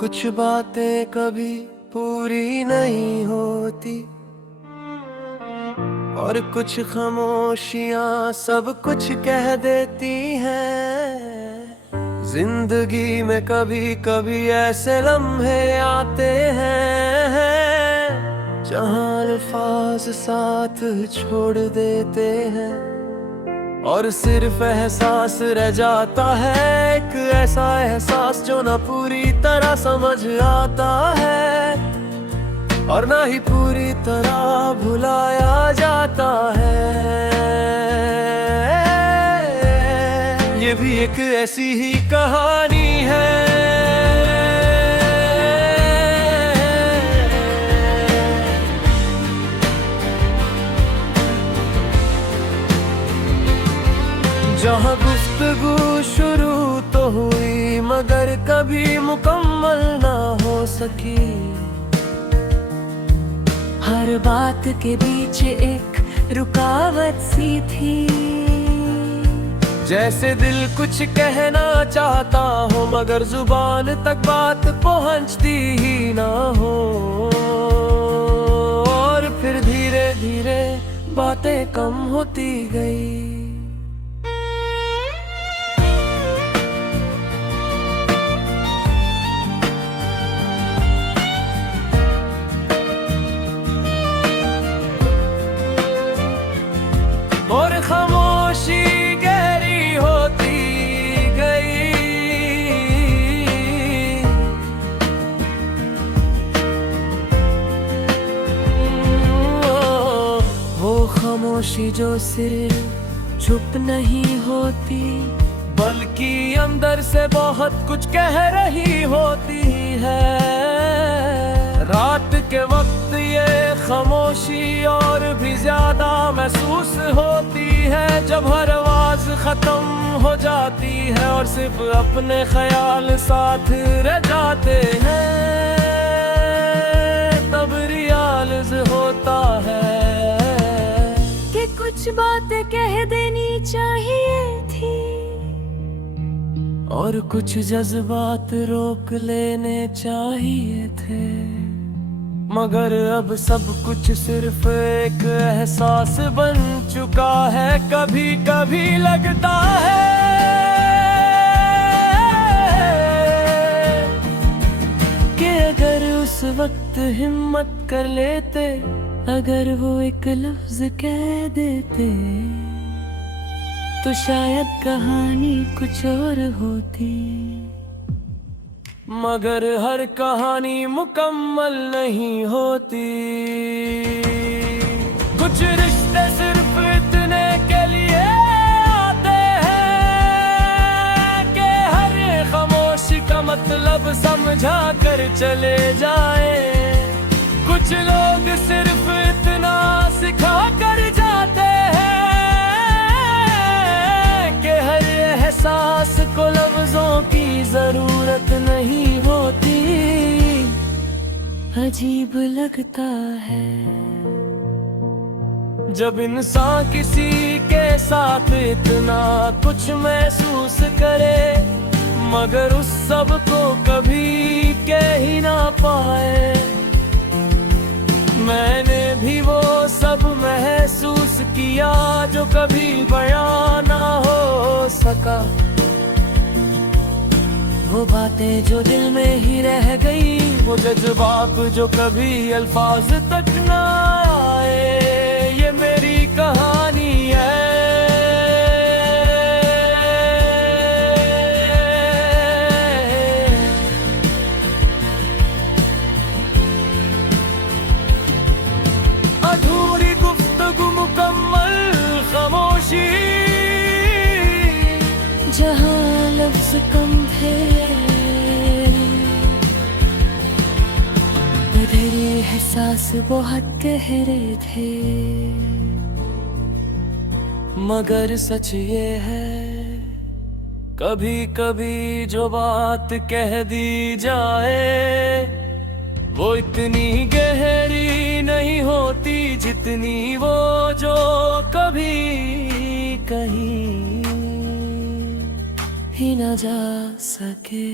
कुछ बातें कभी पूरी नहीं होती और कुछ खामोशियां सब कुछ कह देती हैं। जिंदगी में कभी कभी ऐसे लम्हे आते हैं जहां अल्फाज साथ छोड़ देते हैं और सिर्फ एहसास रह जाता है। एक ऐसा एहसास जो ना पूरी तरह समझ आता है और ना ही पूरी तरह भुलाया जाता है। ये भी एक ऐसी ही कहानी है जहाँ गुफ्तगू शुरू तो हुई मगर कभी मुकम्मल ना हो सकी। हर बात के बीच एक रुकावट सी थी, जैसे दिल कुछ कहना चाहता हो मगर जुबान तक बात पहुंचती ही ना हो। और फिर धीरे धीरे बातें कम होती गई। और खामोशी गहरी होती गई। वो खामोशी जो सिर्फ चुप नहीं होती बल्कि अंदर से बहुत कुछ कह रही होती है। रात के वक्त ये खामोशी और भी ज्यादा महसूस होती है जब हर आवाज खत्म हो जाती है और सिर्फ अपने ख्याल साथ रह जाते हैं। तब रियालिज होता है कि कुछ बातें कह देनी चाहिए थी और कुछ जज्बात रोक लेने चाहिए थे। मगर अब सब कुछ सिर्फ एक एहसास बन चुका है। कभी कभी लगता है कि अगर उस वक्त हिम्मत कर लेते, अगर वो एक लफ्ज कह देते तो शायद कहानी कुछ और होती। मगर हर कहानी मुकम्मल नहीं होती। कुछ रिश्ते सिर्फ इतने के लिए आते हैं कि हर खामोशी का मतलब समझा कर चले जाए। कुछ लोग सिर्फ इतना सिखा कर जाते हैं कि हर एहसास को लफ्जों की जरूरत नहीं होती। अजीब लगता है जब इंसान किसी के साथ इतना कुछ महसूस करे मगर उस सब को कभी कह ही ना पाए। मैंने भी वो सब महसूस किया जो कभी बयां ना हो सका। वो बातें जो दिल में ही रह गई, वो जज्बात जो कभी अल्फाज तक ना आए। ये मेरी कहानी है। अधूरी गुफ्तगू मुकम्मल खामोशी जहाँ लफ्ज कम थे, उधर ये एहसास बहुत गहरे थे। मगर सच ये है कभी कभी जो बात कह दी जाए वो इतनी गहरी नहीं होती जितनी वो जो कभी कहीं ही न जा सके।